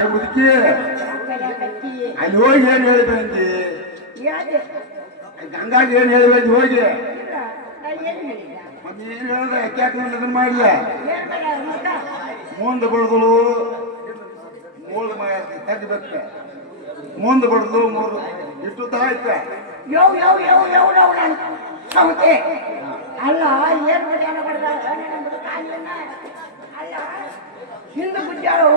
ಮುದುಕಿ ಅಲ್ಲಿ ಹೋಗಿ ಏನ್ ಹೇಳಿ ಬಂದಿ? ಗಂಗಾಗಿ ಏನ್ ಹೇಳಿ ಬಂದಿ ಹೋಗಿ? ನೀನ್ ಹೇಳ್ದ ಯಾಕೆ ಅದನ್ನ ಮಾಡ್ಲ? ಮುಂದೆ ಬಡ್ದಲು ಮೂಲ ತೆಗಿಬೇಕ, ಮುಂದೆ ಬಡ್ದು ಮೂರು ಇಷ್ಟು ತರ ಐತೆ. ಅಲ್ಲ ಏನ್ ಹಿಂದೆ ಬಿದ್ದಾಳು.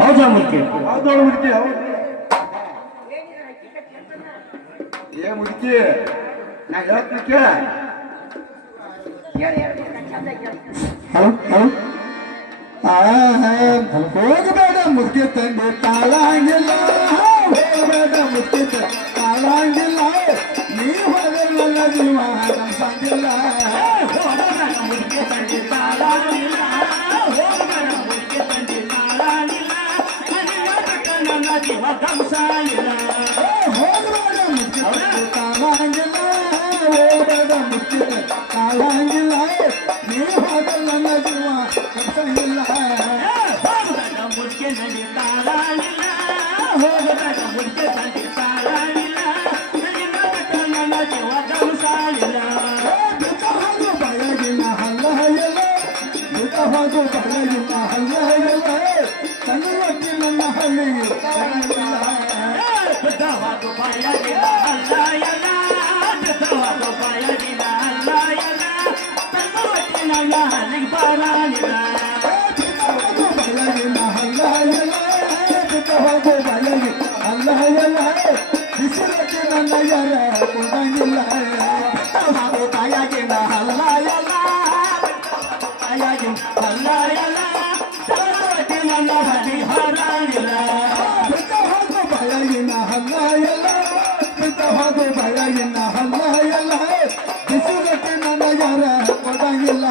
ಹೌದಾ ಮುದುಕಿ? ಹೌದೋಳು ಮುದುಕಿ. ಹೌದು ಏ ಮುದುಕಿ, ನಾ ಹೇಳ್ತೀನಿ ಕೇಳ. ಹೋಗಬೇಡ ಮುದುಕಿ ತಂದೆ ತಾಳಂಗಿಲ್ಲ, ಹೋಗಬೇಡ ಮುದುಕಿ ತಾಳಂಗಿಲ್ಲ, ನೀವು ಹೋದ್ರೆ ನನ್ನ ಜೀವ ಸಂಗಿಲ್ಲ. ಮುದುಕಿ ತಂದೆ ತಾಳಂಗಿಲ್ಲ, ಹೋಗಬೇಡ ಮುದುಕಿ ತಂದೆ ತಾಳಂಗಿಲ್ಲ, ನನ್ನ ಜೀವ ಕಂಸಾಗಿಲ್ಲ. ಹೋಗಬೇಡ ಮುದುಕಿ ತಾಳಂಗಿಲ್ಲ, ಹೋಗಬೇಡ ಮುದುಕಿ ತಾಳಂಗಿಲ್ಲ, ನೀವು ಹೋದ್ರೆ ನನ್ನ ಜೀವ ಕಂಸಾಗಿಲ್ಲ. ಹೋಗಬೇಡ ಮುದುಕಿ ತಂದೆ ತಾಳಂಗಿಲ್ಲ, ಹೋಗಬೇಡ ಮುದುಕಿ ತಂದೆ ತಾಳಂಗಿಲ್ಲ, ನನ್ನ ಜೀವ ಕಂಸಾಗಿಲ್ಲ. ಬಯಗಿನ ಹಲ್ಲ ಬಯಗಿನ ಹಲ್ಲ ತನ್ನವಕ್ಕೆ ನನ್ನ ಹಳ್ಳಿಯು ಬಯಗಿನ ಹಲ್ಲ ಬಯಗಿನ ಹಲ್ಲ ತನ್ನವಕ್ಕೆ ನನ್ನ ಹಳ್ಳಿ ಬರಲಿಲ್ಲ. ಬಯಗಿನ ಹಲ್ಲ ಬಯಗಿ ಹಲ್ಲ ಬಿಸಿಲಕ್ಕೆ ನನ್ನ ಯಾರ ಕೊಡಂಗಿಲ್ಲ. ಬಯಗಿನ ಹಲ್ಲ ನನ್ನ ಹರಿ ಹರಿಲ್ಲ. ಬಯಗಿನ ಹಲ್ಲ ಹೋಗು ಬಯಗಿನ ಹಲ್ಲ ಬಿಸಿಲಕ್ಕೆ ನನ್ನ ಯಾರ ಕೊಡಂಗಿಲ್ಲ.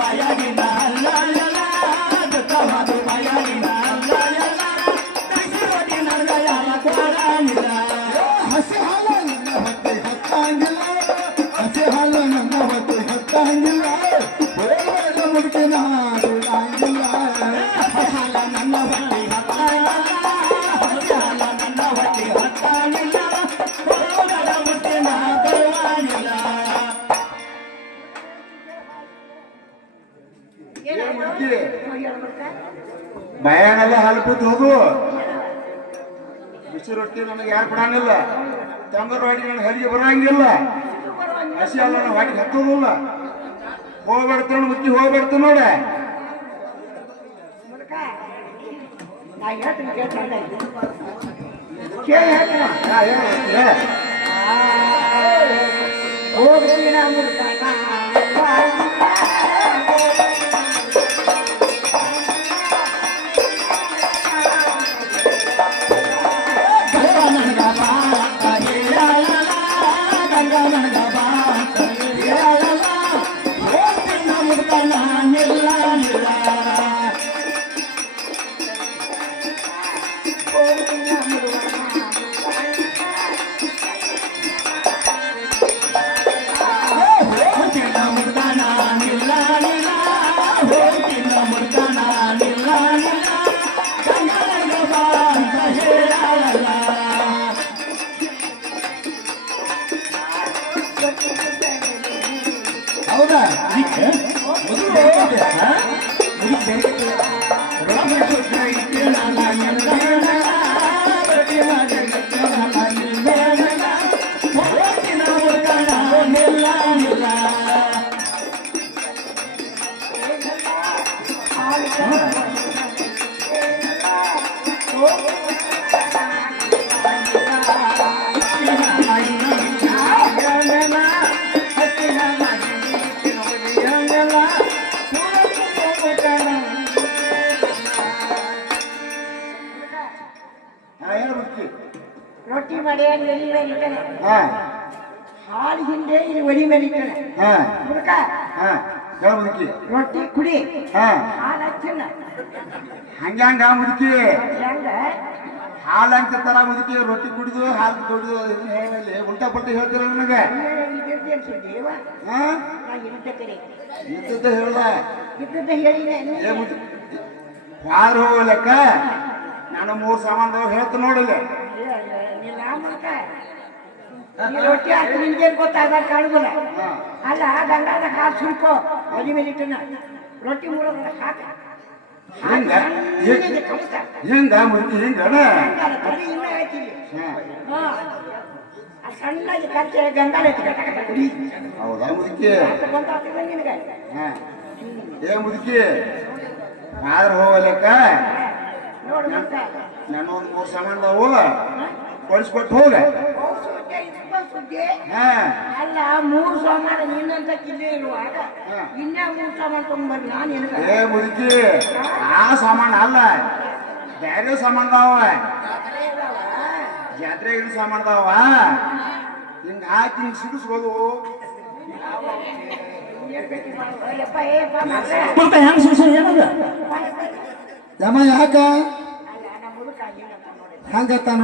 ಬಯಗಿನ ಹಲ್ಲ ಬಯಗಿನ ಹಲ್ಲ ಬಿಸಿಲಕ್ಕೆ ನನ್ನ ಯಾರ ಕೊಡಂಗಿಲ್ಲ. ಹಸಿ ಹಾಲ ನನ್ನ ಹೊಟ್ಟೆ ಹತ್ತಂಗಿಲ್ಲ, ಹಸಿ ಹಾಲ ನನ್ನ ಹೊಟ್ಟೆ ಹತ್ತಂಗಿಲ್ಲ, ಮುದುಕಿ ನಾಡಿಲ್ಲ. ಹಾಲ ನನ್ನ ಹೊಟ್ಟೆ ಹತ್ತಂಗಿಲ್ಲ, ಹಾಲ ನನ್ನ ಹೊಟ್ಟೆ ಹತ್ತಂಗಿಲ್ಲ, ಮುದುಕಿ ನಾಡಿಲ್ಲ. ಭಯಾನೆಲ್ಲ ಹಾಲ್ಬಿಟ್ಟು ಹೋಗು. ಬಿಸಿ ರೊಟ್ಟಿ ನನಗೆ ಯಾರು ಕೊಡಂಗಿಲ್ಲ, ತಂದೂರು ಹೊಡಿ ನನಗೆ ಹರಿಗೆ ಬರಂಗಿಲ್ಲ, ಹಸಿ ಅಲ್ಲ ನಾನು ಹೊಟ್ಟಿಗೆ ಹತ್ತೋದಿಲ್ಲ. ಹೋಗ್ಬಿಡ್ತಾನೆ ಮುಚ್ಚಿ ಹೋಗ್ಬಿಡ್ತು ನೋಡ. ಹೌದಾ? ರೊಟ್ಟಿ ಮಾಡಿ ಹಾಲು ಹಿಂದೆ ಇಲ್ಲಿ ಒಡಿ ಮೇಲಿಟ್ಟನೆ. ರೊಟ್ಟಿ ಕುಡಿ, ಹಾಲು ಹಚ್ಚಿಲ್ಲ. ಹಂಗ ಮುದುಕಿ ಹೆಂಗ ಹಾಲು ಅಂತ ತರ ಮುದುಕಿ ರೊಟ್ಟಿ ಕುಡಿದು ಹಾಲು ಕುಡಿದು ಹೇಳಿ ಉಲ್ಟಾ ಪಲ್ಟ ಹೇಳ್ತೀರ ನನಗೆ. ಇದ್ದದ್ದ ಹೇಳ್ದ. ವಾರ ಹೋಗ್ಲಕ್ಕ ನಾನು 3 ಸಾಮಾನು ಹೇಳ್ತ ನೋಡಲ್ಲ ನೀನ್ ಆ ಮೂಲಕ ನೀ ರೊಟ್ಟಿ ಹಾಕಿ ನಿನ್ಗೇನ್ ಗೊತ್ತಾಗ ಕಾಣುದಿಲ್ಲ. ಅಲ್ಲ ಗಂಗಾದ ಕಾಲು ಸುರ್ಕೋ ಮದಿ ಮೇಲೆ ಇಟ್ಟನ ರೊಟ್ಟಿ ಮೂಡೋದ್ರ ಹಾಕ ಹಿಂಗ ಮುದ್ದಿ ಹಿಂಗಣ ತಡಿ ಇನ್ನ ಹಾಕಿದ್ವಿ. ಸಣ್ಣಗೆ ಕಚ್ಚೆ ಗಂಗಾಲ ಕುಡಿ ಹೌದಾ ಮುದುಕಿ ಗೊತ್ತಾಗ್ತದ ನಿನಗೆ. ಏ ಮುದುಕಿ ವಾರ ಹೋಗ್ಲಕ್ಕ ನೋಡು ನಾನು 3 ಸಾಮಾನು ಕೊಡಿಸ್ಕೊಟ್ಟು ಹೋಗ. ಸುದ್ದಿ ಹಾ ಅಲ್ಲ 3 ಸಾಮಾನು ನಿನ್ನಂತ ಕಿಲ್ಲೆ ಇರುವಾಗ ಇನ್ನ 3 ಸಾಮಾನು ತಗೊಂಡ್ಬರ್ಲಿ ನಾನು ನಿನಗೆ. ಏ ಮುದುಕಿ ಆ ಸಾಮಾನು ಅಲ್ಲ ಬೇರೆ ಸಾಮಾನ್ದಾವ ಜಾತ್ರೆಗಿನ ಸಾಮಾನ್ದಾವ ಹಿಂಗ ಹಾಕಿ ಹಿಂಗ್ ಸಿಗಿಸ್ಬೋದು. ಹೆಂಗ್ ಸುಳ್ಸು ಏನದ ಯಮ ಯಾಕ ಹಂಗತ್ತಾನ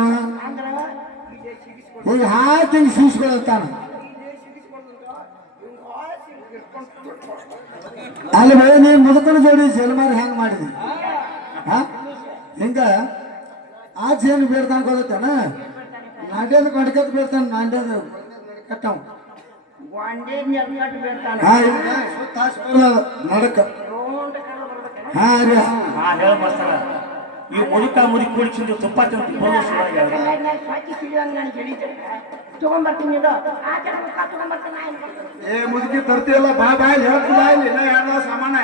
ಈಗ ಹಾಕಿ ಹಿಂಗ್ ಸೂಸ್ಕೊಳತ್ತಾನ ಅಲ್ಲಿ ಬೇ ನೀ ಮುದುಕನ ಜೋಡಿ ಜಲ್ಮಾರಿ ಹೆಂಗ್ ಮಾಡಿದಿ ಹಿಂಗ ಆ ಜೇನು ಬೇಡ್ತಾನ ಗೊತ್ತೇನ ನಾಡ್ಯದ ಕಡ್ಕತ್ ಬೇಡ್ತಾನ ನಾಡ್ಯದ ಕಟ್ಟವ ನಡಕ ಹಾ ರೀ ಹೇಳ ಮಾಸ್ತರ ಈ ಮುದುಕ ಮುದುಕಿ ಕುಡಿಸಿದ್ದು ತುಪ್ಪ ತಿಂದು ತಗೊಂಡ್ಬರ್ತೀನಿ ಏ ಮುದುಕಿ ತರ್ತಿಯಲ್ಲ ಬಾ ಬಾ ಹೇಳ್ತಿಲ್ಲ ಇಲ್ಲಿ ಇನ್ನ 2 ಸಾಮಾನ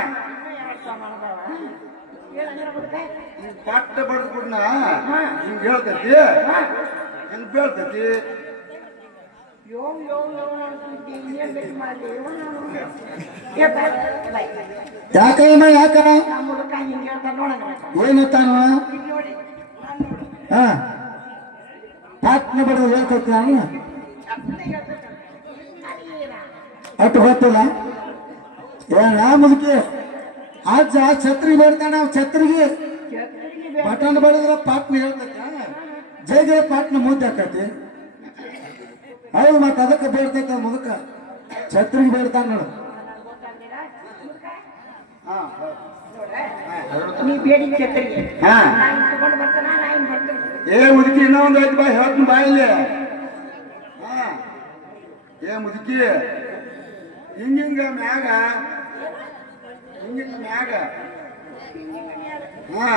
ಪಟ್ಟ ಬಡ್ದು ಬಿಡ್ನ ಹಿಂಗ್ ಹೇಳ್ತೈತಿ ಹಿಂಗ್ ಬೀಳ್ತೈತಿ. ಯಾಕಮ್ಮ ಯಾಕ ಏನತ್ತಾನ ಹಾ ಪಾಟ್ನ ಬಡ್ದು ಹೇಳ್ತೈತಿ ನಾನು ಅಟ್ಟು ಗೊತ್ತಿಲ್ಲ ಏನ ಮುದುಕಿ ಅಜ್ಜ ಛತ್ರಿ ಬೇಡ್ತಾನ ಛತ್ರಿಗೆ ಬಟನ್ ಬಡಿದ್ರ ಪಾಟ್ನ ಹೇಳ್ತೈತಿ ಜೈ ಪಾಟ್ನ ಮುದ್ದೆ ಹಾಕತಿ. ಹೌದು ಮತ್ತೆ ಅದಕ್ಕೆ ಬೇಡ್ತೈತ ಮುದುಕ ಛತ್ರಿಗೆ ಬೇಡ್ತಾನ ನೋಡು. ನೀ ಬೇಡಿ ಛತ್ರಿಗೆ ಹಾ ತಗೊಂಡು ಬರ್ತಾನ ನಾನು ಬರ್ತೀನಿ. ಏ ಮುದುಕಿ ಇನ್ನೂ ಒಂದು 5 ಬಾ ಹೇಳ್ತೀನಿ ಬಾ ಇಲ್ಲಿ. ಹಾ ಏ ಮುದುಕಿ ಹಿಂಗಿಂಗ ಮ್ಯಾಗ ಹಿಂಗಿಂಗ ಮ್ಯಾಗ ಹಾ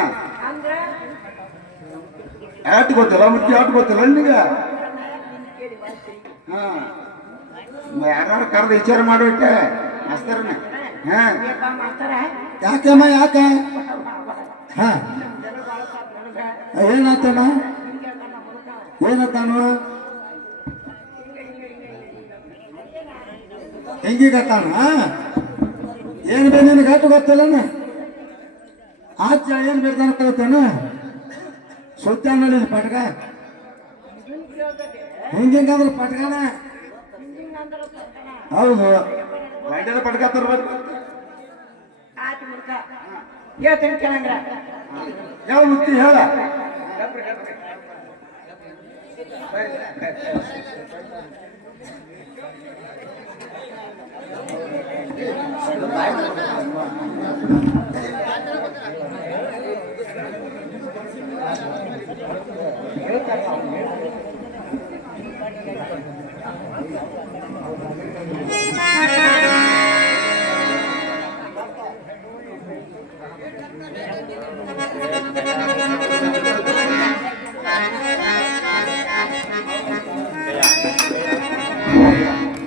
ಅಂದ್ರೆ ಆಟ ಗೊತ್ತಿಲ್ಲ ಮುದುಕಿ ಆಟ ಗೊತ್ತಿಲ್ಲ ನಿನಗ. ಹಾ ಯಾರು ಕರೆದು ವಿಚಾರ ಮಾಡ್ಬಿಟ್ಟೆ ಮಾಸ್ತರ್ನ. ಹಾ ಮಾಡ್ತಾರ ಯಾಕಮ್ಮ ಯಾಕ ಹಾ ಏನಾತಮ್ಮ ಏನತ್ತಾನು ಹೆಂಗೀಗತ್ತಾನ ಏನ್ ಬೇ ನಿನಗೆ ಆಟ ಗೊತ್ತಿಲ್ಲನ ಆಚ ಏನ್ ಬೇಡ್ತಾನ ಕಲ್ತಾನ ಸುತ್ತ ನೋಡಿ ಪಟ್ಕ ಹಿಂಗಿಂಗಂದ್ರೆ ಪಟ್ಕನ ಹೌದು ಗಂಟೆದ ಪಟ್ಕ ತರ್ಬೇಕು. ಆಯ್ತು ಮುಡ್ಕ ಹೇಳ್ತೀನಿ ಕೇಳಂಗ್ರ ಯಾವ ಮುತ್ತಿ ಹೇಳ.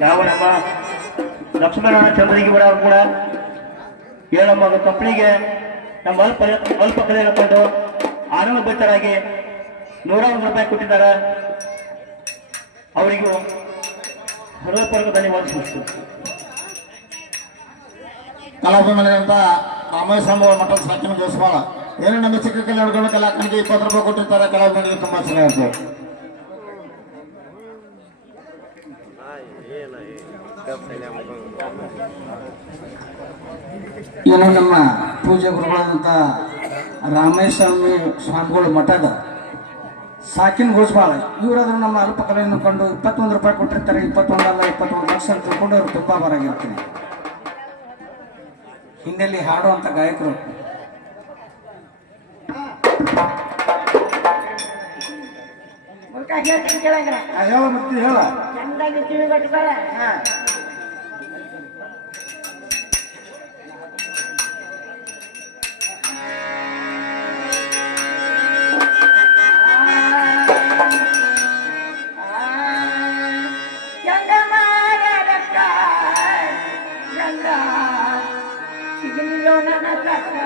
ಯಾವ ನಮ್ಮ ಲಕ್ಷ್ಮೀನಾರಾಯಣ ಚಂದ್ರಿಗೆ ಬರೋರು ಕೂಡ ನಮ್ಮ ಕಂಪ್ನಿಗೆ ನಮ್ಮ ಅಲ್ಪ ಕಲೆ ಹಾಕೊಂಡು ಆನಂದ ಭಕ್ತರಾಗಿ 101 ರೂಪಾಯಿ ಕೊಟ್ಟಿದ್ದಾರೆ. ಅವರಿಗೂ ಹೃದಯಪೂರ್ವಕ ಧನ್ಯವಾದ ಸಲ್ಲಿಸ್ತೀವಿ. ಕಲಾಭಿಮಾನಿ ಅಂತ ರಾಮೇಶ್ವರ ಮಠದ ಸಾಕಿನ ಗೋಸ್ವಾಳ ಏನು ನಮ್ಮ ಚಿಕ್ಕ ಕಲ್ಯಾಣ ಕಲಾಕನಿಗೆ 20 ರೂಪಾಯಿ ಕೊಟ್ಟಿರ್ತಾರೆ. ಕಲಾಭಿಮಾನಿಗೆ ತುಂಬಾ ಚೆನ್ನಾಗಿರ್ತದೆ. ಏನು ನಮ್ಮ ಪೂಜೆ ಗುರುಗಳಾದಂಥ ರಾಮೇಶ್ವರ ಸ್ವಾಮಿಗಳು ಮಠದ ಸಾಕಿನ ಗೋಸ್ವಾಳ ಇವರಾದ್ರೂ ನಮ್ಮ ಅಲ್ಪ ಕಲೆಯನ್ನು ಕಂಡು 21 ರೂಪಾಯಿ ಕೊಟ್ಟಿರ್ತಾರೆ. 21 ಅಲ್ಲ 21 ಲಕ್ಷ ಅಂತ ತಿಳ್ಕೊಂಡು ಅವ್ರು ತುಂಬ ಬರಾಗಿರ್ತೀನಿ. ಹಿನ್ನೆಲೆ ಹಾಡುವಂಥ ಗಾಯಕರು ಮುಲ್ಕ ಹೇಳ್ತೀನಿ ಕೇಳಂಗ್ರ ಹೇಳ ಮತ್ತೆ ಹೇಳ ಚಂದಾಗಿ ಕಿವಿ ಕಟ್ಕೊಳ ಹಾ ಗಂಗ ಮಾಡಕ್ಕ ಗಂಗ ಸಿಗಲಿಲ್ಲೋ ನನ್ನ ತಕ್ಕ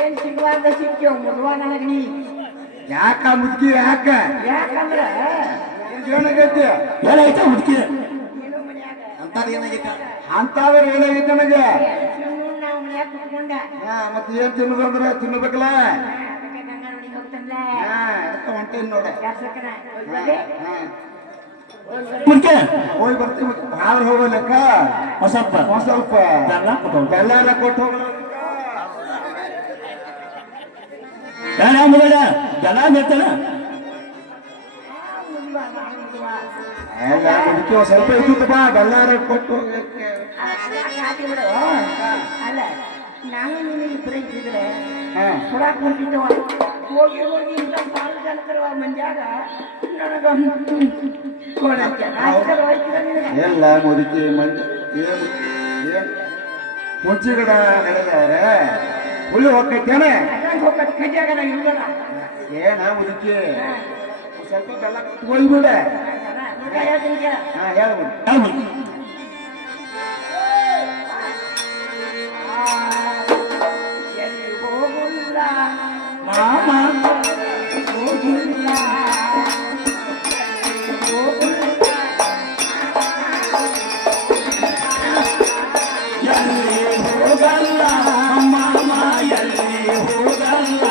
ಏನ್ ಸಿಗುವಾಗ ಸಿಕ್ಕ್ಯೋ ಮುಳುವ ನನಗ ನೀ ಯಾಕ ಮುದ್ಕಿ ಯಾಕ ಯಾಕಂದ್ರ ಏನಾಗೈತಿ ಏನೈತೆ ಹುಡುಕಿ ಏನೋ ಮನ್ಯಾಗ ಅಂತಾದ್ರೆ ಏನಾಗೈತಿ ನನಗೆ ನಾವು ಮನ್ಯಾಗ ಕುತ್ಕೊಂಡ ಮತ್ತೆ ಏನ್ ತಿನ್ನೋದಂದ್ರ ತಿನ್ನಬೇಕಲ್ಲ ಅದಕ್ಕೆ ಗಂಗಾ ನೋಡಿಗೆ ಹೋಗ್ತಾನಲ್ಲ ಅದಕ್ಕೆ ಹೊಂಟೇನ್ ನೋಡ ಶಾಸಕನ ಹೋಗ್ಬರ್ಲಿ? ಹುಡುಕಿ ಹೋಗಿ ಬರ್ತೀವಿ ಮತ್ತೆ ಭಾಳ ಹೋಗಲಕ್ಕ ಒಂದ್ ಸ್ವಲ್ಪ ಒಂದ್ ಸ್ವಲ್ಪ ಬೆಲ್ಲ ಕೊಟ್ಟು ಬೆಲ್ಲ ಕೊಟ್ಟು ಹೋಗಲ್ಲ ಯಾರ ಮಗಳ ಜನ ಹೇಳ್ತಾನ ಎಲ್ಲ ಮುದುಕಿ ಒಂದ್ ಸ್ವಲ್ಪ ಇದ್ದಿತ್ತು ಬಾ ಬೆಲ್ಲಾರ ಕೊಟ್ಟು ಹೋಗಕ್ಕೆ ಹಾಕಿ ಬಿಡು ಅಲ್ಲ ನಾನು ನೀನು ಇಬ್ಬರೇ ಇದ್ದಿದ್ರೆ ಹಾ ಕೊಡಾಕ್ ಕುಂತಿದ್ದವ ಹೋಗಿ ಹೋಗಿ ಇಂಥ ಸಾರ್ವಜನಿಕರ ಮಂದ್ಯಾಗ ನನಗ ಕೊಡಕ್ಕೆ ನಾಯಕರು ಹೋಯ್ತಿದ ನಿನಗೆ ಎಲ್ಲ ಮುದುಕಿ ಮಂದಿ ಏನ್ ಏನ್ ಮುಂಚಿಗಡ ನಡೆದವ್ರೆ ಹುಳಿ ಹೋಗ್ತೈತೇನೆ ಅದಂಗೆ ಹೋಗಕ್ಕೆ ಕೈಯಾಗ ನಾ ಇಲ್ಲಲ್ಲ ಏನ ಮುದುಕಿ ಒಂದ್ ಸ್ವಲ್ಪ ಬೆಲ್ಲ ಕೊಟ್ಟು ಹೋಗ್ಬಿಡ ಹೇಳ್ತೀನಿ ಕೇಳ ಹಾ ಹೇಳ್ಬಿಡು ಯಾವ ಹುಡುಕಿ ಎಲ್ಲಿ ಹೋಗುಲ್ಲ ಮಾಮ ಹೋಗಿಲ್ಲ ಎಲ್ಲಿ ಹೋಗಲ್ಲ ಮಾಮ ಎಲ್ಲಿ ಹೋಗಲ್ಲ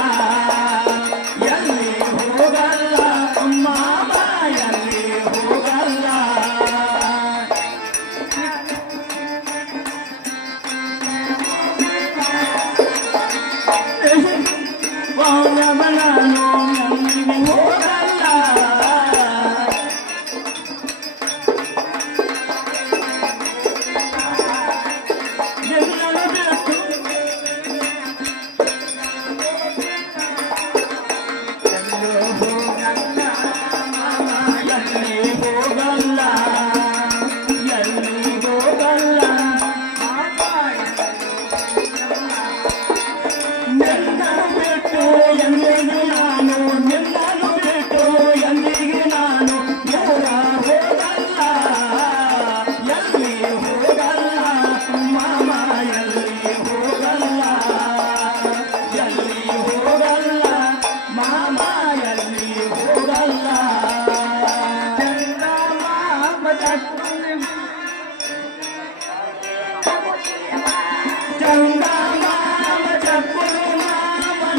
ಎಲ್ಲಿ ಹೋಗಲ್ಲ ಮಾಮ ಎಲ್ಲಿ ಹೋಗಲ್ಲ ನಾನು ಎಲ್ಲಿ ಹೋಗಲ್ಲ ಎಲ್ಲರೂ ಬೇಕು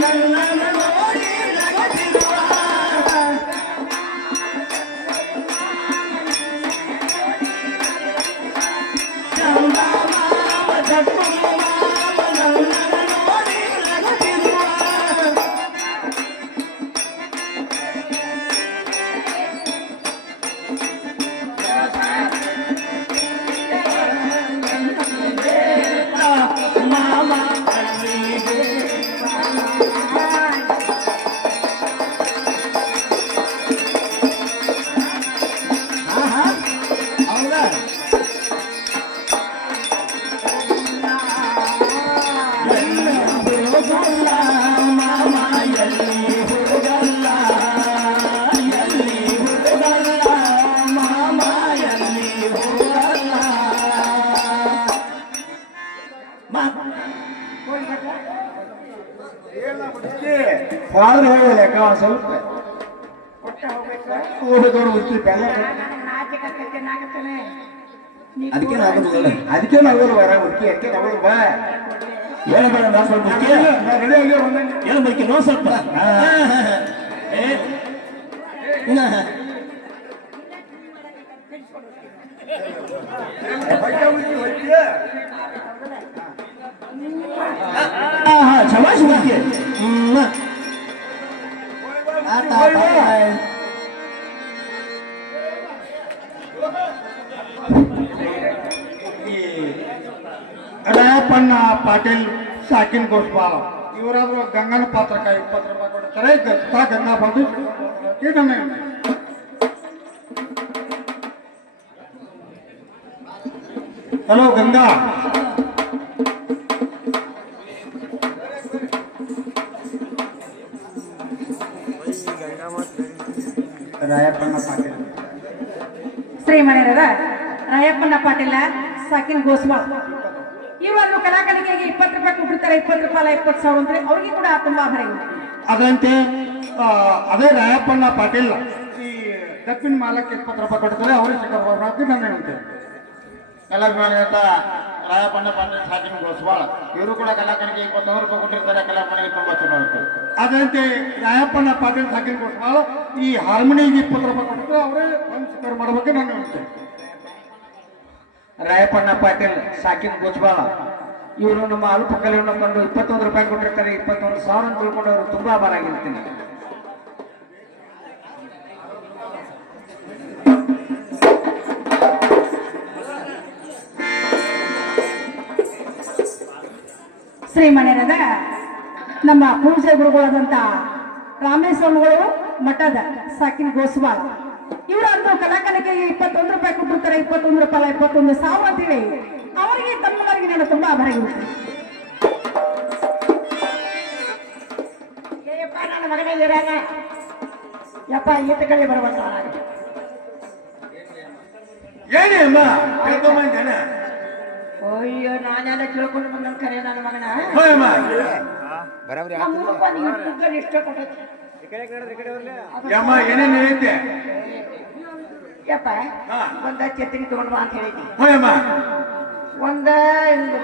ನನ್ನನ್ನು ನೋಡಿ ನಗುತ್ತಿರುವ ಚಂದಮಾಮ ಚಂದಮಾಮ ನನ್ನನ್ನು ನೋಡಿ ನಗುತ್ತಿರುವ ಮಾಮ ಹೌದಾ ಎಲ್ಲಿ ಹುಡುಗಲ್ಲ ಮಾಮ ಎಲ್ಲಿ ಹುಡುಗಲ್ಲ ಎಲ್ಲಿ ಹುಡುಗಲ್ಲ ಮಾಮ ಎಲ್ಲಿ ಹುಡುಗಲ್ಲ ಫಾದರ್ ಹೋಗಿ ಲೆಕ್ಕ ಒಂದ್ ಸ್ವಲ್ಪ ಒಟ್ಟ ಹೋಗ್ಬೇಕು ಹೋಗ್ಬೇಕು ಮುಚ್ಚಿ ಬೆಲ್ಲ ನಾಚಿಕೆ ಆಗ್ತೈತೆ ನಾಗತ್ತೇನೆ ಅದಕ್ಕೆ ನಾಗೋದಿಲ್ಲ ಅದಕ್ಕೆ ನಾವು ಬರ ಮುಚ್ಚಿ ಅದಕ್ಕೆ ನಾವು ಬಾ ಹೇಳಬೇಡ ನಾ ಸ್ವಲ್ಪ ಮುಖ್ಯ. ರೆಡಿ ಆಗಿ ಒಂದೊಂದು ಏನು ಮೈಕೆ ನೋ ಸ್ವಲ್ಪ ಏ ಹೊಟ್ಟೆ ಮುಚ್ಚಿ ಹೊಚ್ಚಿ ಶಬಾಷ್ ಮುಖ್ಯ ರಾಯಪ್ಪಣ್ಣ ಪಾಟೀಲ್ ಸಾಕಿನ್ ಗೋಸ್ಪಾಲ ಇವರಾದ್ರು ಗಂಗನ ಪಾತ್ರಕ್ಕ 20 ರೂಪಾಯಿ ಕೊಡ್ತಾರೆ ಗಂಗಾ ಬಂದು ಹಲೋ ಗಂಗಾ ರಾಯಪ್ಪಣ್ಣ ಪಾಟೀಲ್ ಶ್ರೀಮಣಿಯರದ ರಾಯಪ್ಪಣ್ಣ ಪಾಟೀಲ ಸಾಕಿನ್ ಗೋಸ್ವಾಲ್ ಇವರು ಕಲಾಕಾರಿಕೆಗೆ 20 ರೂಪಾಯಿ ಕೊಟ್ಟಿರ್ತಾರೆ 20 ರೂಪಾಯಿ 20,000 ಅಂದ್ರೆ ಅವ್ರಿಗೆ ಕೂಡ ತುಂಬಾ ಆಭಾರ ಇದೆ. ಅದಂತೆ ಅದೇ ರಾಯಪ್ಪಣ್ಣ ಪಾಟೀಲ್ ಈ ದಪ್ಪಿನ ಮಾಲಕ್ಕೆ 20 ರೂಪಾಯಿ ಕೊಡ್ತಾರೆ ಅವರೇ ಸಿಕ್ಕರ್ಬಾರ್ದು ನಾನು ಹೇಳ್ತೇನೆ ಕಲಾಭಿಮಾನಿತ ರಾಯಪ್ಪಣ್ಣ ಪಾಟೀಲ್ ಸಾಕಿನ ಗೋಸ್ವಾಳ ಇವರು ಕೂಡ ಕಲಾಕಾರಿಗೆ 20 ರೂಪಾಯಿ ಕೊಟ್ಟಿರ್ತಾರೆ ಕಲಾಭಿಮಾನಿಗೆ ತುಂಬಾ ಚೆನ್ನಾಗಿರುತ್ತೆ ಅದಂತೆ ರಾಯಪ್ಪಣ್ಣ ಪಾಟೀಲ್ ಸಾಕಿನ ಗೋಸ್ವಾಳ ಈ ಹಾರ್ಮೋನಿಗೆ 20 ರೂಪಾಯಿ ಕೊಟ್ಟಿರ್ತಾರೆ ಅವರೇ ಬಂದು ಸಿಕ್ಕರ್ ಮಾಡ್ಬೇಕು ನಾನು ಹೇಳ್ತೇನೆ ರಾಯಪ್ಪಣ್ಣ ಪಾಟೀಲ್ ಸಾಕಿನ ಗೋಸ್ವಾಳ ಇವರು ನಮ್ಮ ಅಲ್ಪ ಕಲೆಯನ್ನು ಕಂಡು 21 ರೂಪಾಯಿ ಕೊಟ್ಟಿರ್ತಾರೆ 21,000 ಅಂತ ತಿಳ್ಕೊಂಡು ಅವರು ತುಂಬಾ ಆಭಾರ ಆಗಿರ್ತೀನಿ ಶ್ರೀಮಣಿಯರದ ನಮ್ಮ ಪೂಜೆ ಗುರುಗಳಾದಂತ ರಾಮೇಶ್ವರಗಳು ಮಠದ ಸಾಕಿನ್ ಗೋಸ್ವಾಲ್ ಇವರಂತೂ ಕಲಾಕಾರಿಕೆಗೆ 21 ರೂಪಾಯಿ ಕೊಟ್ಟಿರ್ತಾರೆ 21 ರೂಪಾಯಿ 21,000 ಅಂತೇಳಿ ಅವರಿಗೆ ತಮ್ಮವರಿಗೆ ನಾನು ತುಂಬಾ ಆಭಾರ ಆಗಿರುತ್ತೆ. ಏಯಪ್ಪ ನನ್ನ ಮಗನೇ ಇರಾನ ಯಪ್ಪ ಈತ ಕಡೆ ಬರಬಾರ್ದು ಏನೇ ಅಮ್ಮ ಕರ್ಕೊಂಬಂದೇನ ಅಯ್ಯೋ ನಾನೆಲ್ಲ ತಿಳ್ಕೊಂಡು ಬಂದ ಕರೆ ನನ್ನ ಮಗನ ಹೋಯಮ್ಮ ಇಷ್ಟ ಕೊಟ್ಟೈತಿ ಯಮ್ಮ ಏನೇನು ಐತೆ ಯಪ್ಪ ಒಂದ ಛತ್ರಿ ತಗೊಂಡ್ ಬಾ ಅಂತ ಹೇಳಿದ್ನಿ ಹೋಯಮ್ಮ ಒಂದ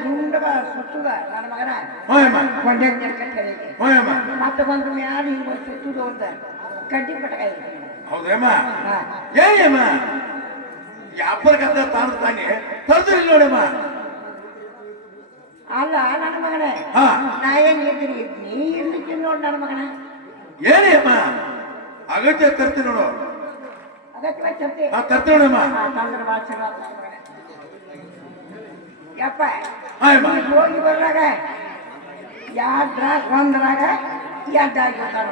ಗುಂಡಗ ಸುತ್ತುದ ನನ್ನ ಮಗನ ಹೋಯಮ್ಮ ಕೊಂಡೆ ಕಟ್ಟಿ ಹೇಳಿದ್ನಿ ಹೋಯಮ್ಮ ಮತ್ತೆ ಬಂದು ಮ್ಯಾಲ ಹಿಂಗ ಸುತ್ತುದ ಒಂದ ಕಡ್ಡಿ ಪಟಕ ಐತಿ ಹೌದಮ್ಮ ಏಯಮ್ಮ ಯಾಪರ್ಗಂತ ತಾನೆ ತರ್ದಿಲ್ಲ ನೋಡಮ್ಮ ಅಲ್ಲ ನನ್ನ ಮಗನೇ ಹಾ ನಾ ಏನ್ ಇದ್ದೀನಿ ನೀ ಇರ್ಲಿಕ್ಕೆ ನೋಡ್ ನನ್ನ ಮಗನ ಏನೇ ಅಮ್ಮ ಅಗತ್ಯ ತರ್ತೀನಿ ನೋಡು ಅದಕ್ಕೆ ಚಂತೆ ತರ್ತೀನಿ ನೋಡಮ್ಮ ತಂದ್ರ ಭಾಳ ಚಲೋ ಆತ್ ನನ್ನ ಮಗನೇ. ಯಪ್ಪ ಹಾಯಮ್ಮ ಈ ಹೋಗಿ ಬರ್ಲಾಗ ಯಾಡ್ರಾಗ ಒಂದ್ರಾಗ ಎಡ್ಡಾಗಿ ಬರ್ತಾರ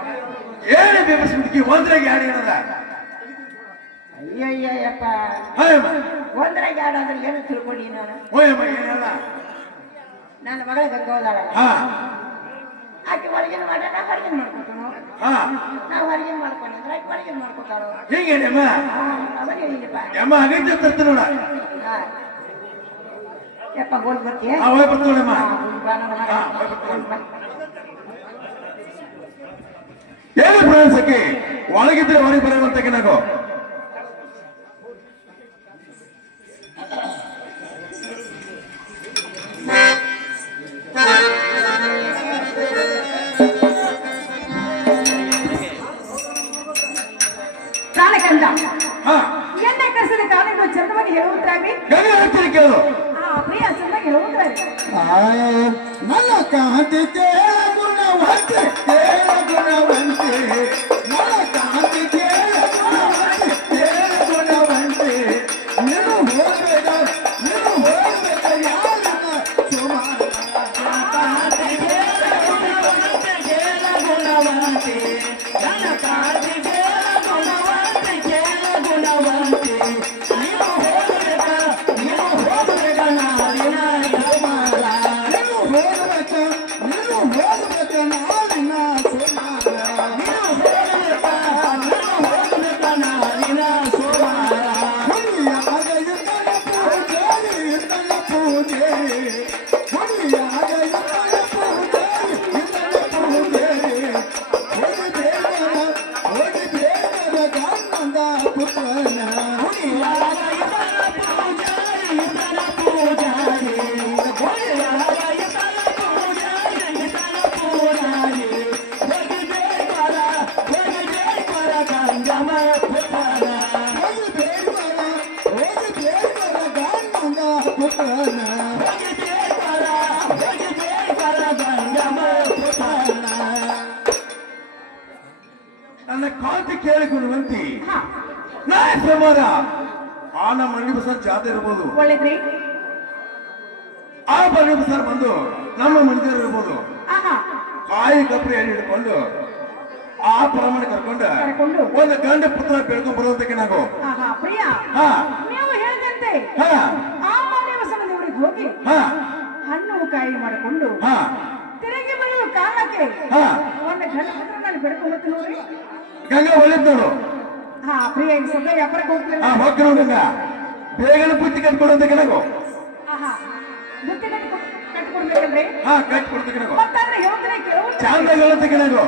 ಏನೇ ಬೇಬಿಸ್ಬಿಡ್ಕಿ ಒಂದ್ರಾಗ ಯಾರು ಏನದ ಅಯ್ಯಯ್ಯಪ್ಪ ಹಾಯಮ್ಮ ಒಂದ್ರಾಗ ಯಾಡ್ ಅಂದ್ರೆ ಏನು ತಿಳ್ಕೊಂಡಿ ನಾನು ಹೋಯಮ್ಮ ಏನಲ್ಲ ನನ್ನ ಮಗಳ ಗಂಗೋದಾಳ ಹಾ ಆಕೆ ಹೊರಗಿನ ಮಾಡಿ ನಾ ಹೊರಗಿನ ಮಾಡ್ಕೊತಾನು ಹಾ ನಾ ಹೊರಗಿನ ಮಾಡ್ಕೊಂಡಿದ್ರೆ ಆಕೆ ಹೊರಗಿನ ಮಾಡ್ಕೊತಾಳು ಹೀಗೇನಮ್ಮ ಅವಾಗ ಹೇಳಿದಪ್ಪ ಯಮ್ಮ ಅಗತ್ಯ ತರ್ತೀನಿ ನೋಡ ಯಪ್ಪ ಹೋಗಿ ಬರ್ತೀಯ ಹಾ ಹೋಯ್ ಬರ್ತೀನಿ ನೋಡಮ್ಮ ನನ್ನ ಮಗ ಏನು ಪ್ರಯಾಸಕ್ಕೆ ಒಳಗಿದ್ರೆ ಹೊರಗೆ ಬರೋವಂತ ನಾವು ಗುಲಾಬಿ ಗಂಗೆ ಹೇಳ್ತೀನಿ ಕೇಳು. ಪ್ರಿಯ ಚೆನ್ನಾಗಿ ಹೇಳುವುದ್ರೆ ನನ್ನ ಕಾಂತಿ ಕೇಳ ಗುಣವಂತೆ ಕೇಳ ಗುಣವಂತೆ ನನ್ನ ಕಾಂತಿ ಕೇಳ ಗುಣವಂತೆ ಕೇಳ ಗುಣವಂತೆ ನೀನು ಹೋಗ್ಬೇಕ ಯಾರನ್ನ ಸುಮಾರ ಕಾಂತಿ ಕೇಳ ಗುಣವಂತೆ ಕೇಳ ಗುಣವಂತೆ ನನ್ನ ಕಾಂತಿ ಕೇಳ ಗುಣವಂತೆ ಕೇಳ ಗುಣವಂತೆ ನೀನು ಹೋಗ್ಬೇಕ ನಾಡಿನ ಸುಮಾರ ನೀನು ಹೋಗ್ಬೇಕ ನಾಡಿನ ಸುಮಾರ ನೀನು ಹೋಗ್ಬೇಕ ನಾಡಿನ ಸುಮಾರ ಹುಲಿಯಾಗ ಇದ್ದನ ಪೂಜೆ ಹುಲಿಯಾಗ ಇದ್ದನ ಪೂಜೆ ಹೋಗಿ ಬೇಗದ ಗಂಗಂದ ಪುತ್ರನ ಹುಲಿಯಾಗ ಇದ್ದನ ಪೂಜಾರಿ ಹುಲಿಯಾಗ ಇದ್ದನ ಪೂಜಾರಿ ಹೋಗಿ ಬೇಕರ ಗಂಗಮ್ಮ ಪುತ್ರನ ಹೋಗಿ ಬೇಕರ ಗಂಗಂದ ಪುತ್ರನ ಹೋಗಿ ಬೇಕರ ಗಂಗಮ್ಮ ಪುತ್ರನ ನನ್ನ ಕಾಂತಿ ಕೇಳಿ ಗುಣವಂತಿ ನಾ ಪ್ರಮಾದ ಆ ನಮ್ಮ ಮನೆ ಬಸರ್ ಜಾತಿ ಇರ್ಬೋದು, ಒಳ್ಳೇದ್ರಿ. ಆ ಮನೆ ಬಸರ್ ಬಂದು ನಮ್ಮ ಮನಿದೇವ್ರು ಇರ್ಬೋದು, ಕಾಯಿ ಕಪ್ರಿ ಎಣ್ಣೆ ಹಿಡ್ಕೊಂಡು ಆ ಪ್ರಮಾಣ ಕರ್ಕೊಂಡು ಒಂದು ಗಂಡ ಪುತ್ರ ಬೆಳ್ಕೊಂಡ್ ಬರುವಂತಕ್ಕೆ ನಾವು ಪ್ರಿಯ ಹಾ ನೀವು ಹೇಳಿದಂತೆ ಹಾ ಆ ಮನೆ ಬಸವನ ದೇವರಿಗೆ ಹೋಗಿ ಹಾ ಹಣ್ಣು ಕಾಯಿ ಮಾಡಿಕೊಂಡು ಹಾ ತಿರುಗಿ ಬರುವ ಕಾಲಕ್ಕೆ ಹಾ ಒಂದು ಗಂಡ ಪತ್ರ ನಾನು ಬೆಳ್ಕೊಂಬತ್ತು ನೋಡ್ರಿ. ಗಂಗಾ ಒಳ್ಳೇದ್ ನೋಡು. ಪ್ರಿಯ ಈಗ ಸದ್ಯ ವ್ಯಾಪಾರಕ್ಕೆ ಹೋಗ್ತಿಲ್ಲ. ಹೋಗಿ ಗಂಗಾ ಬೇಗನೆ ಬುತ್ತಿ ಕಟ್ಕೊಡಂತಕ್ಕೆ ನಾವು ಬುತ್ತಿ ಕಟ್ಕೊಡ್ಬೇಕಲ್ರಿ. ಕಟ್ಕೊಡ್ತಕ್ಕೆ ನಾವು ಮತ್ತಾದ್ರೆ ಹೇಳಿದ್ರೆ ಕೆಲವು ಚಂದ ಹೇಳಂತಕ್ಕೆ ನಾವು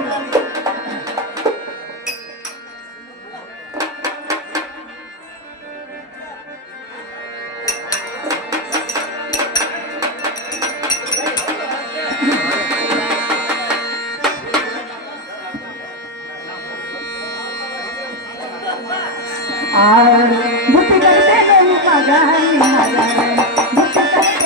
ಬುತ್ತಿ ಕಟ್ತೇನೋ ಮಗ ಬುತ್ತಿ ಕಟ್ತೇನೋ ಮಗ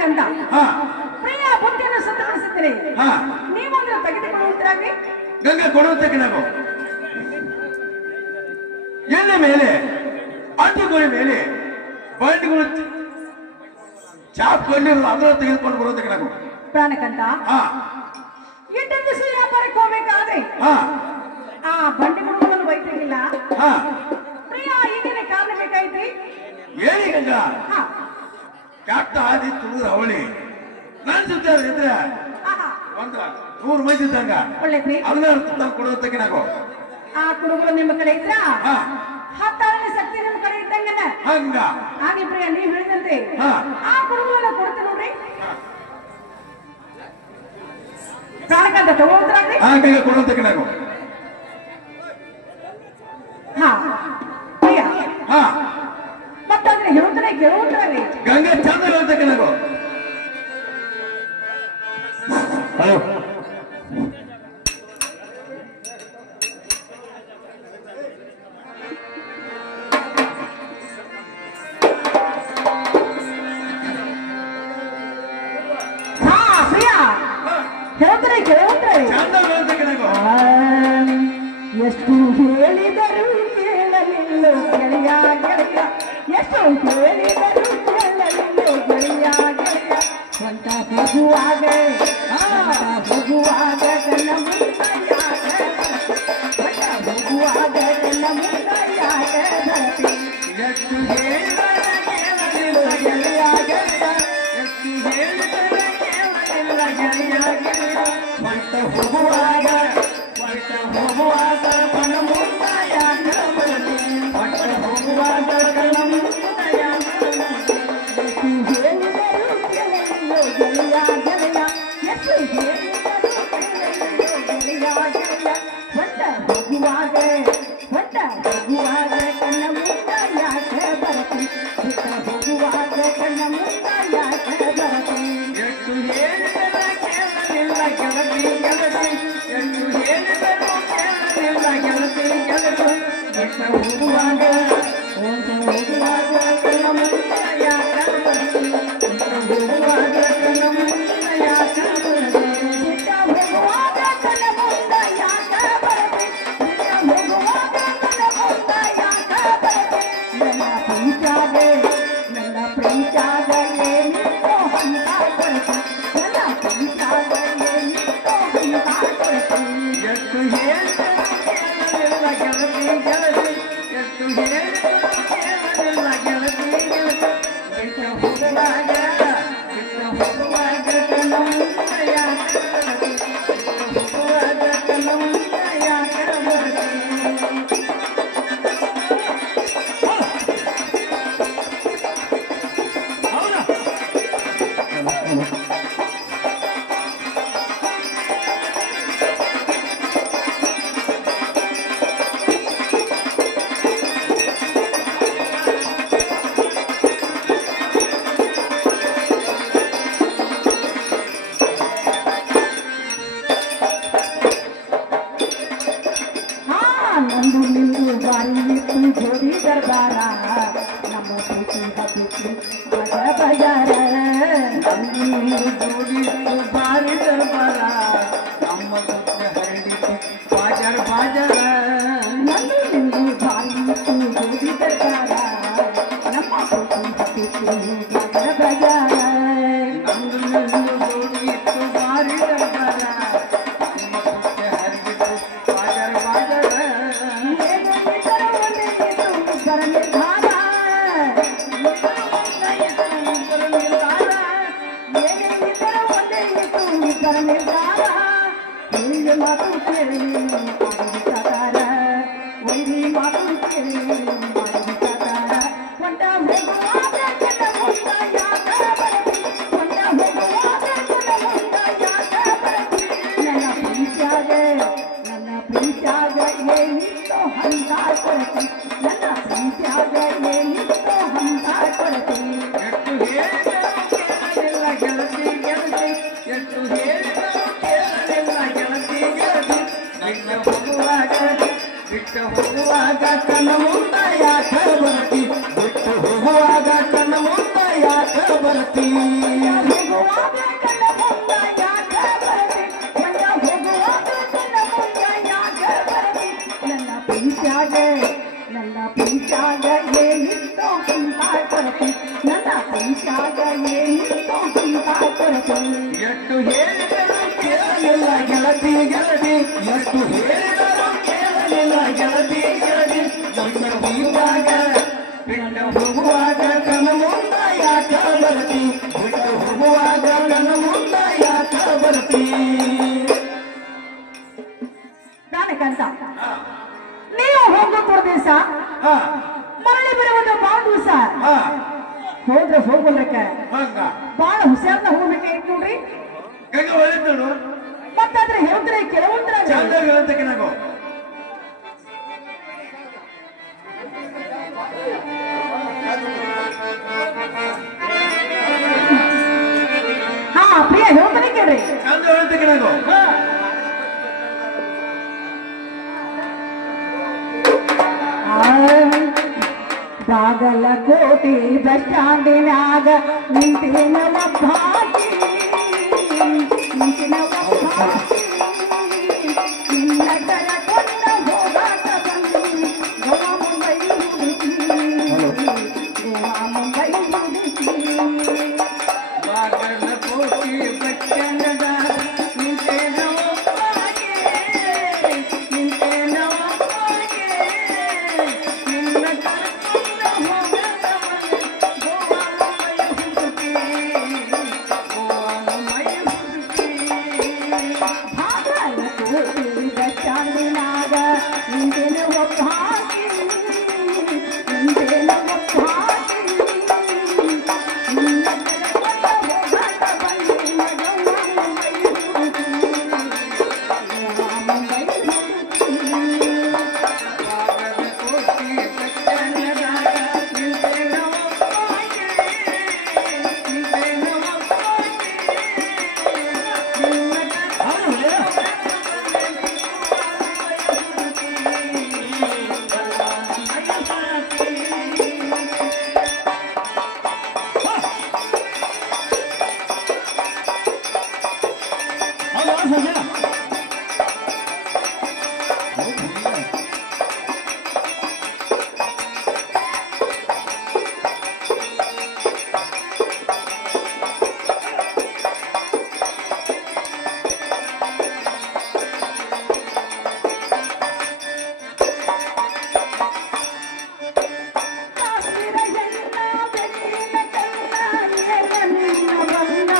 ಪ್ರಾಣಕ್ಕಂತ ಹಾ ಪ್ರಿಯ ಬುದ್ಧಿಯನ್ನು ಸತ್ತರಿಸಿದ್ರಿ ಹಾ ನೀವೊಂದು ತೆಗೆದುಕೊಳ್ಳುವಂತರಾಗಿ ಗಂಗಾ ಕೊಡುವಂತಕ್ಕೆ ನಾವು ಎಣ್ಣೆ ಮೇಲೆ ಅಂಟುಗಳ ಮೇಲೆ ಬಂಡಿಗಳು ಚಾಪ್ ಕೊಂಡಿರೋದು ಅದನ್ನು ತೆಗೆದುಕೊಂಡು ಬರುವುದಕ್ಕೆ ನಾವು ಪ್ರಾಣಕ್ಕಂತ ಹಾ ಎಂಟು ವ್ಯಾಪಾರಕ್ಕೆ ಹೋಗ್ಬೇಕಾದ್ರೆ ಹಾ ಆ ಬಂಡಿಗಳನ್ನು ಬೈತಿರ್ಲಿಲ್ಲ ಹಾ ಪ್ರಿಯ ಈಗಿನ ಕಾರಣ ಬೇಕಾಯ್ತ್ರಿ ಹೇಳಿ ಗಂಗಾ ಹಾ ಕಾಟ ಆದಿ ತುಳಿದ್ರ ಅವಳಿ ನನ್ನ ಜೊತೆ ಇದ್ರೆ ಆಹಾ ಒಂದು 100 ಮಂದಿ ಇದ್ದಂಗ ಒಳ್ಳೇದ್ರಿ ಅದನ್ನ ಕೊಡುವಂತಕ್ಕೆ ನಾವು ಆ ಕುಡುಗರು ನಿಮ್ಮ ಕಡೆ ಇದ್ರ ಹಾ 10ನೇ ಶಕ್ತಿ ನಿಮ್ಮ ಕಡೆ ಇದ್ದಂಗನ ಹಂಗ ಹಾಗೆ ಪ್ರಿಯ ನೀವ್ ಹೇಳಿದಂತೆ ಹಾ ಆ ಕುಡುಗರನ್ನ ಕೊಡ್ತೀನಿ ನೋಡ್ರಿ ಪ್ರಾಣಕ್ಕಂತ ತಗೋದ್ರಾಗ್ರಿ ಹಂಗ ಕೊಡುವಂತಕ್ಕೆ ನಾವು ಹಾ ಪ್ರಿಯ ಹಾ ಮತ್ತಂದ್ರೆ ಹೇಳುತ್ತಾನೆ ಕೇಳುವುದ್ರಾಗ್ರಿ ಗಂಗಾ ಚಂದ ಹೇಳುವಂತಕ್ಕೆ ನಾವು ಹಲೋ ಹಾ ಪ್ರಿಯ ಹೇಳ್ತಾರೆ ಕೇಳುತ್ತಾರೆ ಚಂದ ಹೇಳುವಂತಕ್ಕೆ ನಾವು ಎಷ್ಟು ಹೇಳಿದರು ಕೇಳಲಿಲ್ಲ ಗೆಳೆಯ ಗೆಳೆಯ ಎಷ್ಟು ಹೇಳಿದರು ಕೇಳಲಿಲ್ಲ ಗೆಳೆಯ ಗೆಳೆಯ ಸ್ವಂತ ಹೋಗುವಾಗ ಹೋಗುವಾಗ ಕಣ್ಣ ಮುಂದಾಯಾಗ ಸ್ವಂತ ಹೋಗುವಾಗ ಕಣ್ಣ ಮುಂದಾಯಾಗ ಬರತಿ ಎಷ್ಟು ಹೇಳಿದರೆ ಕೇಳಲಿಲ್ಲ ಗೆಳೆಯ ಗೆಳೆಯ ಎಷ್ಟು ಹೇಳಿದರೆ ಕೇಳಲಿಲ್ಲ ಗೆಳೆಯ ಗೆಳೆಯ ಹೊರಟ ಹೋಗುವಾಗ ಕಣ್ಣ ಮುಂದಾಯಾಗ ಬರಲಿ ಹೊರಟ ಹೋಗುವಾಗ ಕಣ್ಣ ಮುಂದಾಯಾಗ ಹೇಳಿದರು ಕೇಳಲಿಲ್ಲ ಗೆಳೆಯ ಗೆಳೆಯ ಎಷ್ಟು ಹೇಳಿದರು ಕೇಳಲಿಲ್ಲ ಗೆಳೆಯ ಗೆಳೆಯ ಹೊಟ್ಟ ಹೋಗುವಾಗ ಕಣ್ಣ ಮುಂದಾಯಾಗ ಬರತಿ ಬಿಟ್ಟ ಹೋಗುವಾಗ ಕಣ್ಣ ಮುಂದಾಯಾಗ ಬರತಿ ಎಷ್ಟು ಹೇಳಿದರೆ ಕೇಳಲಿಲ್ಲ ಗೆಳತಿ ಗೆಳತಿ ಎಷ್ಟು ಹೇಳಿದರೂ ಕೇಳಲಿಲ್ಲ ಗೆಳತಿ ಗೆಳತಿ ಬಿಟ್ಟ ಹೋಗುವಾಗ ಕಣ್ಣ ಮುಂದೆ ಯಾಕ ಬರಲಿ ಬಿಟ್ಟ ಹೋಗುವಾಗ ಕಣ್ಣ ಮುಂದೆ ಯಾಕ ಬರಲಿ ಬಿಟ್ಟ ಹೋಗುವಾಗ ಕಣ್ಣ ಮುಂದಾಯಾಗ ಬರತಿ ಬಿಟ್ಟ ಹೋಗುವಾಗ ಕಣ್ಣ ಮುಂದಾಯಾಗ ಬರತಿ ನನ್ನ ಪ್ರೀತ್ಯಾಗ ಏನಿತ್ತೋ ಹಂತ ಕೊರತಿ ನನ್ನ ಪ್ರೀತ್ಯಾಗ ಏನಿತ್ತೋ ಹಂತ ಕೊರತಿ ಎಷ್ಟು ಹೇಳಿದರೂ ಕೇಳಲಿಲ್ಲ ಗೆಳತಿ ಗೆಳತಿ ಎಷ್ಟು ಹೇಳಿದರೂ ಕೇಳಲಿಲ್ಲ ಗೆಳತಿ ಗೆಳತಿ ಬಿಟ್ಟ ಹೋಗುವಾಗ ಕಣ್ಣ ಮುಂದೆ ಯಾಕ ಬರಲಿ ಬಿಟ್ಟ ಹೋಗುವಾಗ ಕಣ್ಣ ಮುಂದೆ ಯಾಕ ಬರಲಿ ಹೌದಾ ಹಾ ನಂದು ನಿಂದು ಬಾರಿ ಇತ್ತು ಜೋಡಿ ದರ್ಬಾರ ನಮ್ಮ ಪ್ರೀತಿ ಹಬ್ಬಿತ್ತು ಬಜ ಬಜಾರ ನಂದು ನಿಂದು ಜೋಡಿತ್ತು ಭಾರಿ ದರ್ಬಾರ ನಮ್ಮ ಸುತ್ತ ಹರಡಿತು ಬಾಜಾರ್ ಬಾಜಾರ ನಂದು ನಿಂದು ಬಾರಿ ಇತ್ತು ಜೋಡಿ ದರ್ಬಾರ ನಮ್ಮ ಪ್ರೀತಿ ಹಬ್ಬಿತ್ತು ಬಜ ಬಜಾರ ನಂದು ನಿಂದು ಜೋಡಿತ್ತು ಭಾರಿ ದರ್ಬಾರ ನಮ್ಮ ಸುತ್ತ ಹರಡಿತು ಬಾಜಾರ್ ಬಾಜಾರ ಏನಿದ್ದರೂ ಒಂದೇ ಇತ್ತು ಇಬ್ಬರ ನಿರ್ಧಾರ ಏನಿದ್ದರೂ ಒಂದೇ ಇತ್ತು ಇಬ್ಬರ ನಿರ್ಧಾರ ಹೇಳಿದ ಮಾತು ಕೇಳಿ ಮಾಡಿದ ಪ್ರಕಾರ ವೈರಿ ಮಾತು ಕೇಳಿ ಮಾಡಿದ ಪ್ರಕಾರ ಹೊಂಟ ಹೋಗುವಾಗ ಕಣ್ಣ ಮುಂದಾಯಾಗ ಬರತಿ ಹೊಂಟ ಹೋಗುವಾಗ ಕಣ್ಣ ಮುಂದಾಯಾಗ ಬರತಿ ನನ್ನ ಪ್ರೀತ್ಯಾಗ ಏನಿತ್ತೋ ಹಂತ ಕೊರತಿ ನನ್ನ ಪ್ರೀತ್ಯಾಗ ಏನಿತ್ತೋ ಹಂತ ಕೊರತಿ ಎಷ್ಟು ಹೇಳಿದರೂ ಕೇಳಲಿಲ್ಲ ಗೆಳತಿ ಗೆಳತಿ ಎಷ್ಟು ಹೇಳಿದರೂ ಕೇಳಲಿಲ್ಲ ಗೆಳತಿ ಗೆಳತಿ ಬಿಟ್ಟು ಹೋಗುವಾಗ ಕಣ್ಣ ಮುಂದೆ ಯಾಕ ಬರತಿ ಬಿಟ್ಟು ಹೋಗುವಾಗ ಕಣ್ಣ ಮುಂದೆ ಯಾಕ ಬರತಿ ಎಷ್ಟು ಹೇಳಿದರು ಕೇಳಲಿಲ್ಲ ಗೆಳತಿ ಗೆಳತಿ ಎಷ್ಟು ಹೇಳಿದರು ಕೇಳಲಿಲ್ಲ ಗೆಳತಿ ಗೆಳತಿ ನನ್ನ ಬೀರುವಾಗ ಬಿಟ್ಟ ಹೋಗುವಾಗ ಕನ ಮುಂದ ಯಾಕ ಬರ್ತಿ ಬಿಟ್ಟು ಹೋಗುವಾಗ ಕನ ಮುಂದ ಯಾಕ ಬರ್ತಿ ನಾನಕ್ಕಂತ ನೀವು ಹೋಗೋ ದಿವಸ ಮರಳಿ ಬರುವುದು ಬಾಳ ದಿವಸ ಹೋದ್ರೆ ಹೋಗ್ಬಲ್ಲಕ್ಕೆ ಬಾಳ ಹುಷಾರ್ನ ಹೋಗ್ಬೇಕಾಯ್ತು ನೋಡ್ರಿ. ಮತ್ತಾದ್ರೆ ಹೇಳಿದ್ರೆ ಕೆಲವೊಂದ್ರ ಹಾ ಪ್ರಿಯ ಹೇಳ್ತಾನೆ ಕೇಳ್ರಿ. ಬಾಗಲಕೋಟೆ ಬಸ್ ಸ್ಟ್ಯಾಂಡಿನಾಗ ನಿಂತಿನ ಒಬ್ಬಾಕಿ ನಿಂತಿನ ಒಬ್ಬಾಕಿ ನಿನ್ನ ಕರಕೊಂಡ ಹೋಗಾಟ ಬಂದಿ ಗೋವಾ ಮುಂಬೈ ಹುಡುಕಿ ಗೋವಾ ಮುಂಬೈ ಹುಡುಕಿ ಬಾಗಲಕೋಟೆ ಬಸ್ ಸ್ಟ್ಯಾಂಡದಾಗ ನಿಂತೇನ ಒಬ್ಬಾಕಿ ನಿಂತೇನ ಒಬ್ಬಾಕಿ ನಿನ್ನ ಕರಕೊಂಡ ಹೋಗಾಟ ಬಂದಿ ಗೋವಾ ಮುಂಬೈ ಹುಡುಕಿ ಗೋವಾ ಮುಂಬೈ ಹುಡುಕಿ ಬಾಗಲಕೋಟೆ ಬಸ್ ಸ್ಟ್ಯಾಂಡಿನಾಗ ನಿಂತಿನ ಒಬ್ಬಾಕಿ ನಿಂತಿನ ಒಬ್ಬಾಕಿ ನಿನ್ನ ಕರಕೊಂಡ ಹೋಗಾಟ ಬಂದಿ ಗೋವಾ ಮುಂಬೈ ಹುಡುಕಿ ಗೋವಾ ಮುಂಬೈ ಹುಡುಕಿ ಬಾಗಲಕೋಟೆ ಬಸ್ ಸ್ಟ್ಯಾಂಡದಾಗ ನಿಂತೇನ ಒಬ್ಬಾಕಿ ನಿಂತೇನ ಒಬ್ಬಾಕಿ ನಿನ್ನ ಕಾಶ್ಮೀರ ಎಲ್ಲ ಬೆಟ್ಟಿನ ಕಲ್ಲ ಏನ ನಿನ್ನ ಬಣ್ಣ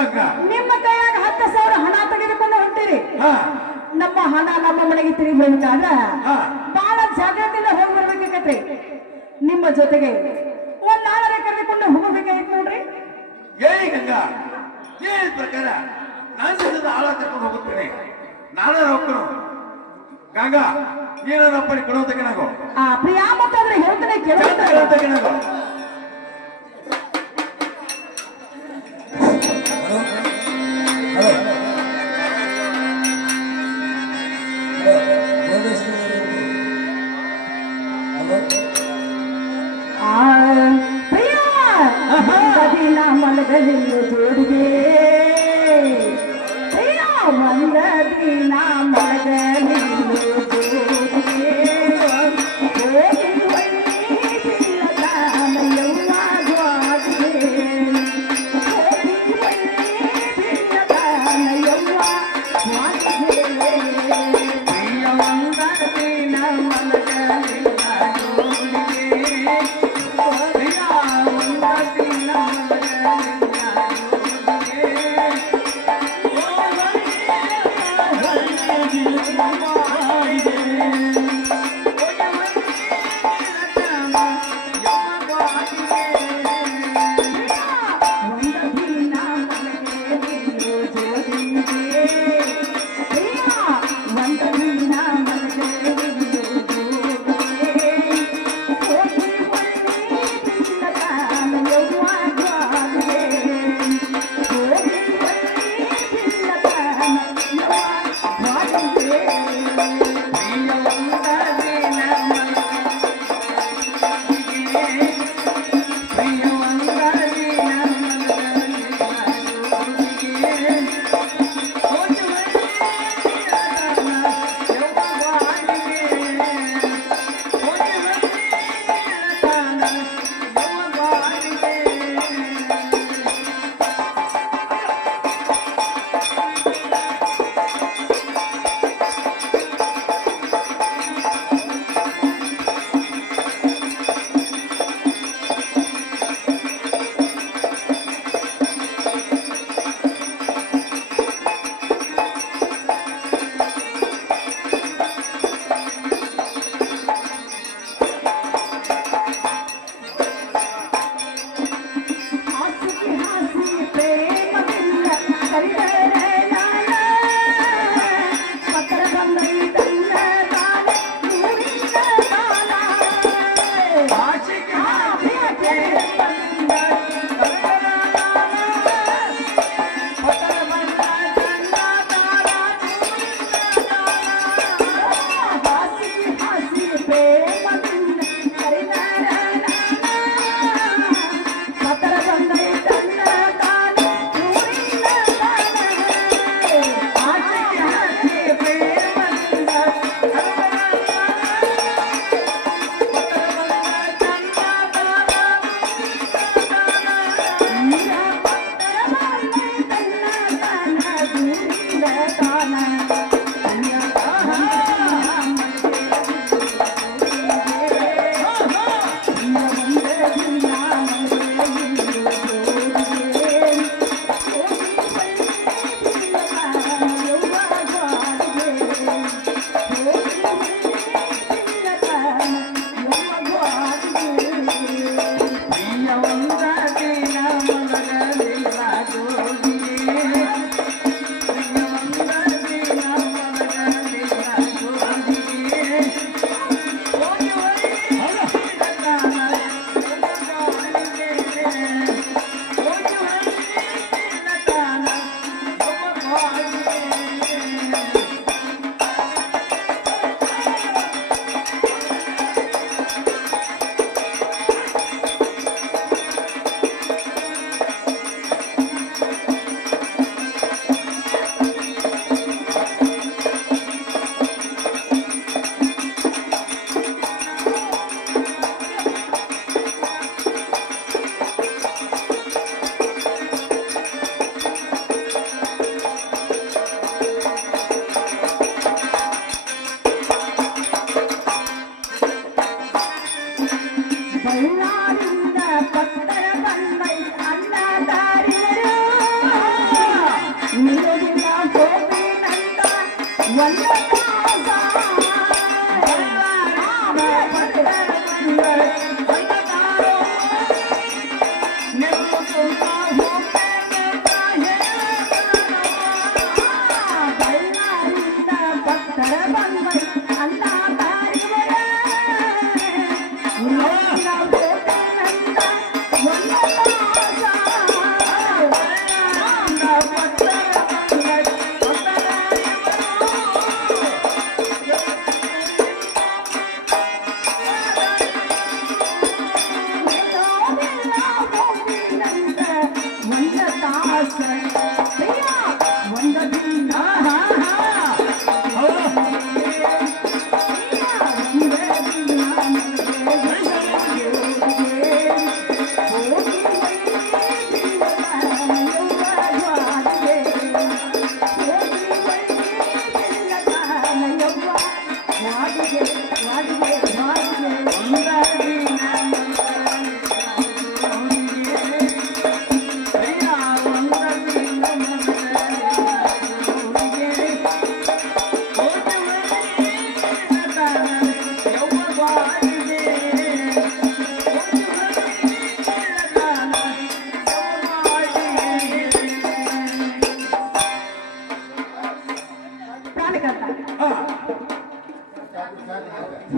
ಹಂಗ ನಿಮ್ಮ ಕೈಯಾಗ 10,000 ಹಣ ತೆಗೆದುಕೊಂಡು ಹೊಂಟಿರಿ. ಹಾ ನಮ್ಮ ಹಣ ನಮ್ಮ ಮನೆಗೆ ತಿರುಗಬೇಕಾದ್ರ ಹಾ ಬಹಳ ಜಾಗ್ರತೆಯಿಂದ ಹೋಗಿ ಬರ್ಬೇಕಾಗತ್ರಿ. ನಿಮ್ಮ ಜೊತೆಗೆ ಒಂದ್ ನಾಳೆ ಕರೆದುಕೊಂಡು ಹೋಗಬೇಕಾಗಿತ್ತು ನೋಡ್ರಿ. ಏಯ್ ಗಂಗಾ ಈ ಪ್ರಕಾರ ನಾನು ಸಹಿತ ಆಳ ಕರ್ಕೊಂಡು ಹೋಗುತ್ತೇನೆ. ನಾನೇ ಹೋಗ್ತೇನೆ ಗಂಗಾ ನೀನಪ್ಪ ಕೊಡೋದಕ್ಕೆ ನಾವು ಆ ಪ್ರಿಯಾ ಮತ್ತಾದ್ರೆ ಹೇಳ್ತಾನೆ ಕೇಳ್ತಾರೆ. ನಾವು ಪ್ರಿಯಾ ದಿನ ಮಲಗಲಿಲ್ಲ ಜೋಡಿಗೆ, ಪ್ರಿಯಾ ಒಂದ ದಿನ ಮಲಗಲಿಲ್ಲ ಜೋಡಿಗೆ, ಹೋಗಿ ಹೊಯ್ಯಿಲ್ಲ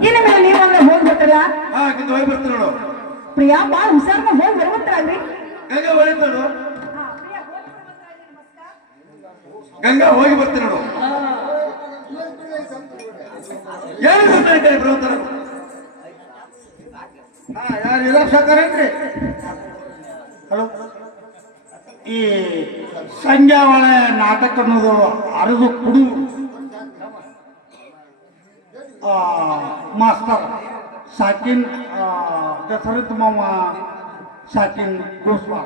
ಇನ್ನು ಮೇಲೆ ನೀವೊಂದು ಹೋಗ್ಬಿಟ್ರಲ್ಲ ಕಿಂದ ಹೋಗಿ ಬರ್ತೀನಿ ನೋಡು. ಪ್ರಿಯಾ ಬಾಳ ಹುಷಾರ್ನ ಹೋಗಿ ಬರುವಂತಾಗ್ರಿ. ಗಂಗಾ ಹೋಗಿ ನೋಡು. ಗಂಗಾ ಹೋಗಿ ಬರ್ತೀನಿ ನೋಡು. ಏನು ಕಡೆ ಬರುವಂತಾರ? ಯಾರು ಇರೋಕ್ಕಾರೇನ್ರಿ? ಹಲೋ, ಈ ಸಂಜೆ ಒಳೆ ನಾಟಕ ಅನ್ನೋದು ಅರದು ಕುಡು ಮಾಸ್ತರ್ ಸಾಕಿನ್ ದಸರತ್ ಮಾವ ಸಾಕಿನ್ ಗೋಸ್ವಾ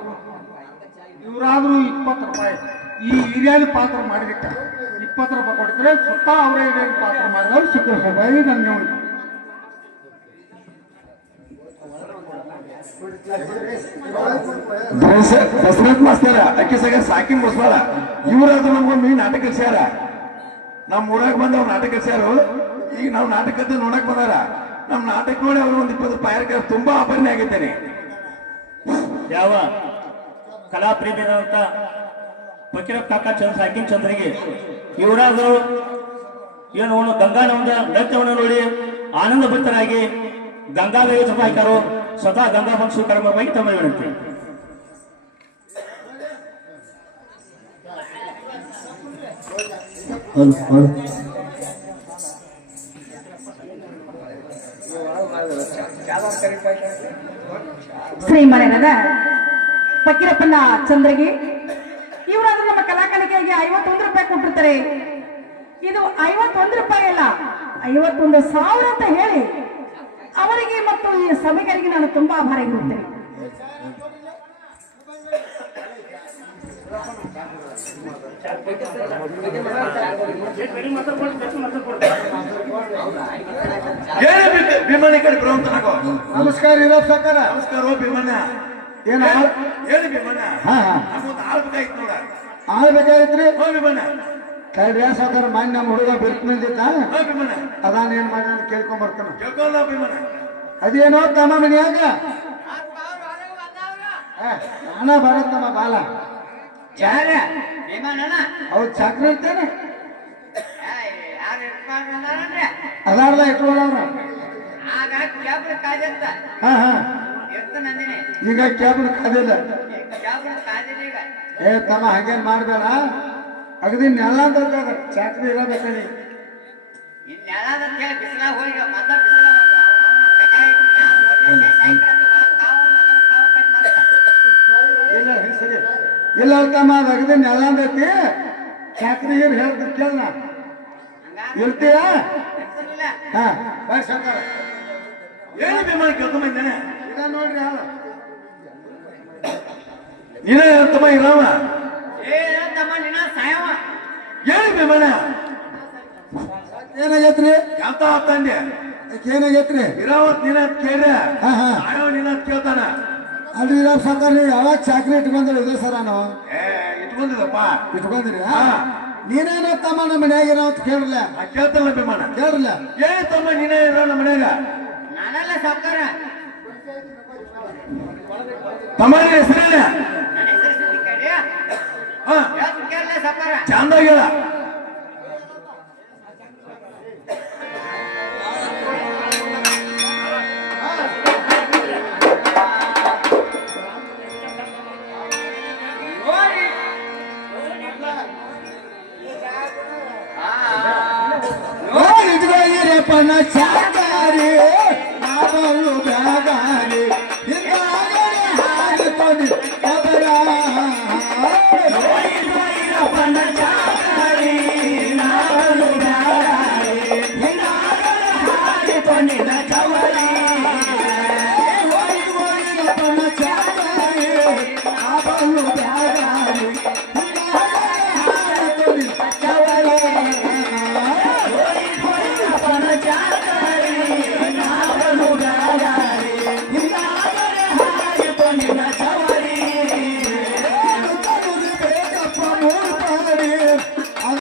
ಇವರಾದ್ರೂ 20 ರೂಪಾಯಿ ಈ ಹಿರಿಯಾದ ಪಾತ್ರ ಮಾಡಿದಕ್ಕೆ 20 ರೂಪಾಯಿ ಕೊಡ್ತಾರೆ. ಸ್ವತಃ ಅವರೇ ಹಿರಿಯಾದ ಪಾತ್ರ ಮಾಡಿದವ್ರು ಸಿಕ್ಕರು ಸಭಾಯಿ ನನಗೆ ನೋಡಿ. ದಸರತ್ ಮಾಸ್ತರ ಅಕ್ಕಿ ಸಗ ಸಾಕಿನ್ ಗೋಸ್ವಾಳ ಇವರಾದ್ರೂ ನಮ್ಗೊಮ್ಮೆ ನಾಟಕ ಕಲ್ಸ್ಯಾರ. ನಮ್ ಊರಾಗ ಬಂದ ಅವ್ರು ನಾಟಕ ಕಲ್ಸ್ಯಾರು. ಈಗ ನಾವು ನಾಟಕದ ನೋಡಕ್ ಬಂದಾರ. ನಮ್ ನಾಟಕ ನೋಡಿ ಅವ್ರು 20 ರೂಪಾಯಿ ತುಂಬಾ ಆಭರಣೆ ಆಗಿದ್ದೇನೆ. ಯಾವ ಕಲಾಪ್ರೇಮಿಯಾದಂತ ಫಕೀರ ಕಾಕ ಸಾಕಿನ್ ಚಂದ್ರಿಗೆ ಇವರಾದ್ರು ಏನು ಗಂಗಾನಂದ ನೃತ್ಯವನ್ನು ನೋಡಿ ಆನಂದ ಭಕ್ತರಾಗಿ ಗಂಗಾದೇವಿ ಸಭಾಯಿಕರು ಸ್ವತಃ ಗಂಗಾ ಬಂಶು ಕರ್ಮವಾಗಿ ತಮ್ಮ ವಿನಂತಿ. ಶ್ರೀಮನೆರದ ಫಕೀರಪ್ಪನ ಚಂದ್ರಗಿ ಇವರಾದ್ರೂ ನಮ್ಮ ಕಲಾಕಾರಿಕೆಗೆ 51 ರೂಪಾಯಿ ಕೊಟ್ಟಿರ್ತಾರೆ. ಇದು 51 ರೂಪಾಯಿ ಅಲ್ಲ, 51,000 ಅಂತ ಹೇಳಿ ಅವರಿಗೆ ಮತ್ತು ಈ ಸಭೆಗಳಿಗೆ ನಾನು ತುಂಬಾ ಆಭಾರ ಇರುತ್ತೇನೆ. ಭೀಮಣ್ಣ ಕಡೆ ಬರುವಂತ ನಮಸ್ಕಾರ ಇರೋಪ್ ಸಾಕಾರ. ನಮಸ್ಕಾರ ಭೀಮಣ್ಣ. ಏನ ಹೇಳಿ ಭೀಮಣ್ಣ. ಹಾ ನಮ್ಮೊಂದು ಆಳ್ಬೇಕಾಯ್ತು ನೋಡ. ಆಗ್ಬೇಕಾಗಿತ್ರಿ ಭೀಮಣ್ಣ. ಕೈಡ್ರಿ ಸಾಕಾರ ಮಾನ್ಯ ನಮ್ಮ ಹುಡುಗ ಬಿರ್ತಿದ್ದ ಭೀಮಣ್ಣ ಅದಾನ ಏನ್ ಮಾಡಿ ಕೇಳ್ಕೊಂಡ್ ಬರ್ತಾನ. ಕೇಳ್ಕೊಳ್ಳ ಭೀಮಣ್ಣ. ಅದೇನೋ ತಮ್ಮ ಮನ್ಯಾಗ ನಾನ ಬರತ್ತಮ್ಮ ಬಾಲ ಹೌದ್ ಚಕ್ರ ಇರ್ತೇನೆ ಅದಾರ್ದ ಇಟ್ಕೊಳ್ಳವ್ರ. ಹಾ ಹಾ ಈಗ ಕ್ಯಾಬ್ನ ಕಾದಿಲ್ಲ. ಏ ತಮ್ಮ ಹಂಗೇನ್ ಮಾಡ್ಬೇಡ. ಅಗದಿ ನೆಲ ಅಂತ ಚಾಕ್ರಿ ಇರಬೇಕನಿ. ಇಲ್ಲ ಸರಿ ಇಲ್ಲ ತಮ್ಮ ಅದು ಅಗದಿ ನೆಲ ಅಂತೈತಿ. ಚಾಕ್ರಿ ಹೇಳ್ತ ಕೇಳ ಇರ್ತೀಯ. ಹಾ ಬೈ ಸರ್ಕಾರ ಹೇಳಿ ಭೀಮಣ್ಣ ಕೇಳ್ಕೊಂಬಂದೇನೆ. ಇದ ನೋಡ್ರಿ ಹಾಳ ನೀನೇ ತಮ್ಮ ಇರಾವ. ಹೇಳಿ ಭೀಮಣ್ಣ. ಏನಾಗೈತ್ರಿ? ಎಂತ ತಂದೆ ಏನಾಗೈತ್ರಿ? ಇರಾವತ್ ನೀನ ಕೇಳ್ರ ಹಾ ಹಾ ಸಾಯವ ನೀನ ಕೇಳ್ತಾನ. ಅಲ್ರಿ ನಾವು ಸಾಕಾರ ಯಾವಾಗ ಚಾಕ್ರಿ ಇಟ್ಕೊಂಡ್ರಿ ಇದೆ ಸರ್ ನಾನು ಏ ಇಟ್ಕೊಂಡಿದಪ್ಪ. ಇಟ್ಕೊಂಡ್ರಿ ಹಾ ನೀನೇನೋ ತಮ್ಮ ನಮ್ಮ ಮನ್ಯಾಗ ಇರೋ ಅಂತ ಕೇಳಲ್ಲ ಕೇಳ್ತಲ್ಲ ಅಭಿಮಾನ ಕೇಳಲ್ಲ. ಏ ತಮ್ಮ ನೀನೇ ಇರೋ ನಮ್ಮ ಮನ್ಯಾಗ ನಾನಲ್ಲ ಸಾವುಕಾರ ತಮ್ಮ ನಿನ್ನ ಹೆಸರಿಲ್ಲ ನನ್ನ ಹೆಸರು ಸಿದ್ದಿಕೇಳಿ. ಹಾ ಯಾಕೆ ಕೇಳಲ್ಲ ಸಾವುಕಾರ? ಚಂದಾಗಿ ಹೇಳ. ಇಟ್ಕೊಂಡಿರಪ್ಪ ನಾ ಚಾಕಾರಿ ನಾ ಬಲ್ಲು ಬ್ಯಾಗ